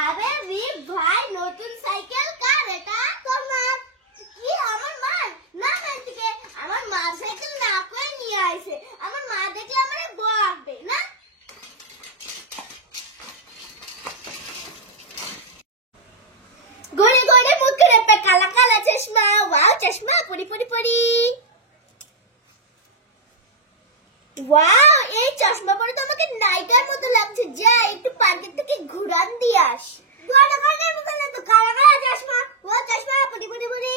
আরে রিপ ভাই, নতুন সাইকেল কার এটা? তোমার। কি আমার মা? না না, থেকে আমার মা সাইকেল না করে নিয়ে আইছে। আমার মা দেখলে আমারে বকবে না। गोरे गोरे मुखड़े पे काला काला चश्मा, वाह चश्मा पूरी पूरी पूरी। वाह, এই চশমা পরে তো আমাকে নাইটার মতো লাগছে। যা একটু পার্কের থেকে ঘুরান দিয়ে আস। গোরে গোরে মুখে তো কালা কালা চশমা, वाह চশমা पूरी पूरी पूरी।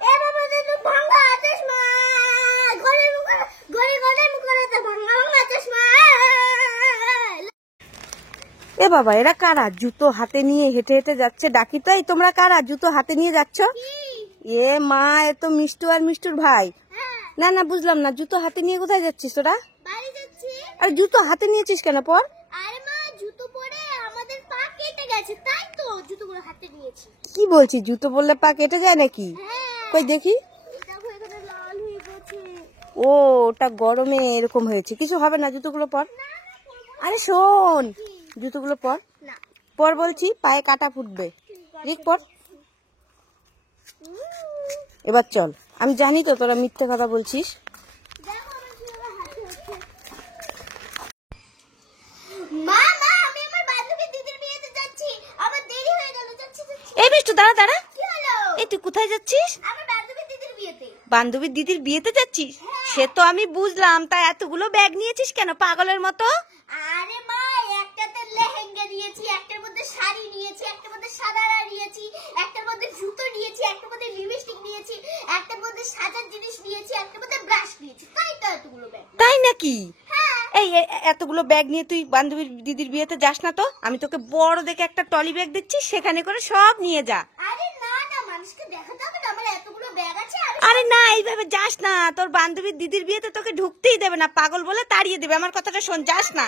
এ বাবা তো ভাঙা চশমা, গোরে গোরে মুখে তো ভাঙা ভাঙা চশমা। এ বাবা, এরা কারা? জুতো হাতে নিয়ে হেঁটে হেঁটে যাচ্ছে। ডাকি তো, এই তোমরা কারা জুতো হাতে নিয়ে যাচ্ছ? এ মা, এ তো মিষ্টু আর মিষ্টুর ভাই। না না, বুঝলাম না, জুতো হাতে নিয়ে কোথায় যাচ্ছিস তোরা? বাড়ি যাচ্ছি। আর জুতো হাতে নিয়েছিস কেন? পর। আরে মা, জুতো পরে আমাদের পা কেটে গেছে, তাই তো জুতোগুলো হাতে নিয়েছি। কি বলছিস? জুতো পরলে পা কেটে যায় নাকি? কই দেখি। দেখো এখানে লাল হয়ে গেছে। ও, ওটা গরমে এরকম হয়েছে। কিছু হবে না, জুতোগুলো পর। আরে শোন, জুতোগুলো পর। না পর বলছি, পায়ে কাটা ফুটবে। রিক পর। এবার চল। আমি জানি তো তোরা মিথ্যে কথা বলছিস। দেখো আমার কিভাবে হাতে হচ্ছে। মা মা, আমি আমার বান্ধবী দিদির বিয়েতে যাচ্ছি, আমার দেরি হয়ে গেল। যাচ্ছি যাচ্ছি। এই মিষ্টু, দাঁড়া দাঁড়া। কি হলো? এই তুই কোথায় যাচ্ছিস? আমার বান্ধবী দিদির বিয়েতে। বান্ধবীর দিদির বিয়েতে যাচ্ছিস? সে তো আমি বুঝলাম, তাই এতগুলো ব্যাগ নিয়েছিস কেন পাগলের মতো? আরে মা, একটাতে লেহেঙ্গা নিয়েছি, একটার মধ্যে শাড়ি নিয়েছি, একটার মধ্যে সাদারা নিয়েছি, একটার মধ্যে জুতো নিয়েছি, একটার মধ্যে লিপস্টিক নিয়েছি, একটার মধ্যে সাজার জিনিস নিয়েছি, একটার মধ্যে ব্রাশ নিয়েছি। তাই তো এতগুলো ব্যাগ। তাই নাকি? হ্যাঁ। এই এতগুলো ব্যাগ নিয়ে তুই বান্ধবীর দিদির বিয়েতে যাস না তো? আমি তোকে বড় দেখে একটা টলি ব্যাগ দিচ্ছি, সেখানে করে সব নিয়ে যা। আরে না না, মানুষকে দেখাতে হবে না আমার এতগুলো ব্যাগ আছে। আরে না, এইভাবে যাস না। তোর বান্ধবীর দিদির বিয়েতে তোকে ঢুকতেই দেবে না, পাগল বলে তাড়িয়ে দেবে। আমার কথাটা শোন, যাস না।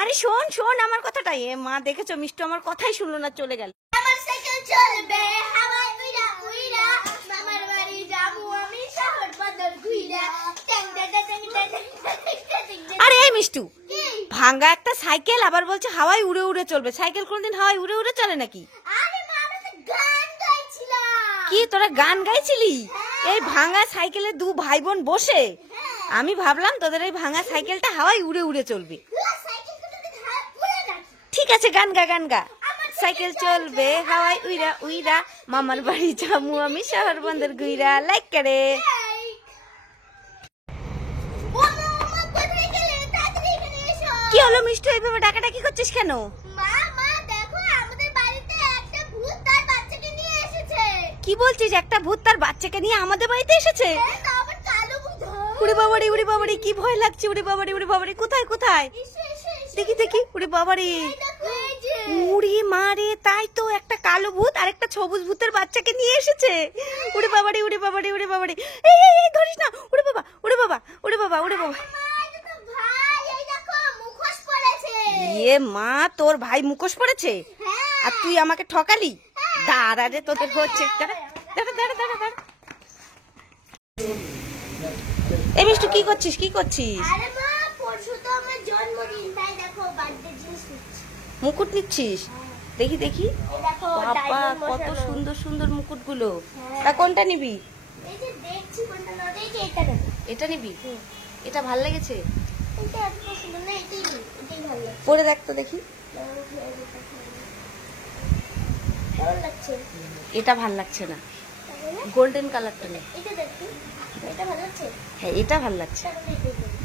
আরে শোন শোন আমার কথাটা। এ মা, দেখেছো মিষ্টু আমার কথাই শুনলো না, চলে গেল। আমার সাইকেল চলবে হাওয়ায় উইরা উইরা, মামার বাড়ি যাবো আমি শহর বদর ঘুইরা। আরে এই মিষ্টু, ভাঙ্গা একটা সাইকেল আবার বলছে হাওয়ায় উড়ে উড়ে চলবে। সাইকেল কোনদিন হাওয়ায় উড়ে উড়ে চলে নাকি? আরে মা, আমি তো গান গাইছিলাম। কি তোরা গান গাইছিলি? এই ভাঙা সাইকেলে দু ভাই বোন বসে? আমি ভাবলাম তোদের এই ভাঙা সাইকেলটা হাওয়ায় উড়ে উড়ে চলবে। ঠিক আছে, গান গা গান গা। সাইকেল চলবে হাওয়ায় উইরা উইরা, মামার বাড়ি যামু আমি শহর বন্দর ঘুইরা। লাইক করে। কি হলো মিষ্টু, এইভাবে ডাকাডাকি করছিস কেন? মা মা, দেখো আমাদের বাড়িতে একটা ভূত তার বাচ্চাকে নিয়ে এসেছে। কি বলছিস? একটা ভূত তার বাচ্চাকে নিয়ে আমাদের বাড়িতে এসেছে? হ্যাঁ, তা আবার কালো ভূত। উড়ে বাবারি উড়ে বাবারি, কি ভয় লাগছে। উড়ে বাবারি উড়ে বাবারি, কোথায় কোথায়? এসো এসো এসো। দেখি দেখি। উড়ে বাবারি, এই দেখো, এই যে। উড়ি মারে, তাই তো একটা কালো ভূত আর একটা সবুজ ভূতের বাচ্চাকে নিয়ে এসেছে। উড়ে বাবারি উড়ে বাবারি উড়ে বাবারি। এই এই এই, ধরিস না। উড়ে বাবা উড়ে বাবা উড়ে বাবা উড়ে বাবা। মা, এটা তো ভাই, এই দেখো মুখোশ পরেছে। এ মা, তোর ভাই মুখোশ পড়েছে? হ্যাঁ। আর তুই আমাকে ঠকালি? দাঁড়া রে, তোদের হচ্ছে। দাঁড়া দাঁড়া দাঁড়া দাঁড়া দাঁড়া। এই মিষ্টু, কি করছিস কি করছিস? আরে মা, পরশু তো আমার জন্মদিন, তাই দেখো বার্থডে জিনিস নিচ্ছি। মুকুট নিচ্ছিস? দেখি দেখি। এই দেখো বাবা, ডায়মন্ড কত বসানো। সুন্দর সুন্দর মুকুট গুলো। হ্যাঁ। তা কোনটা নিবি? এই যে দেখছি কোনটা না, এই যে এটা নেবো। এটা নিবি? এটা ভাল লেগেছে? এটা এত পছন্দ না, এটাই এটাই ভালো লাগছে। পরে দেখ তো দেখি। কেমন লাগছে? এটা ভাল লাগছে না, তাহলে গোল্ডেন কালারটা নে। এটা দেখি, এটা ভালো লাগছে। হ্যাঁ, এটা ভাল লাগছে। তাহলে এটাই নেবো।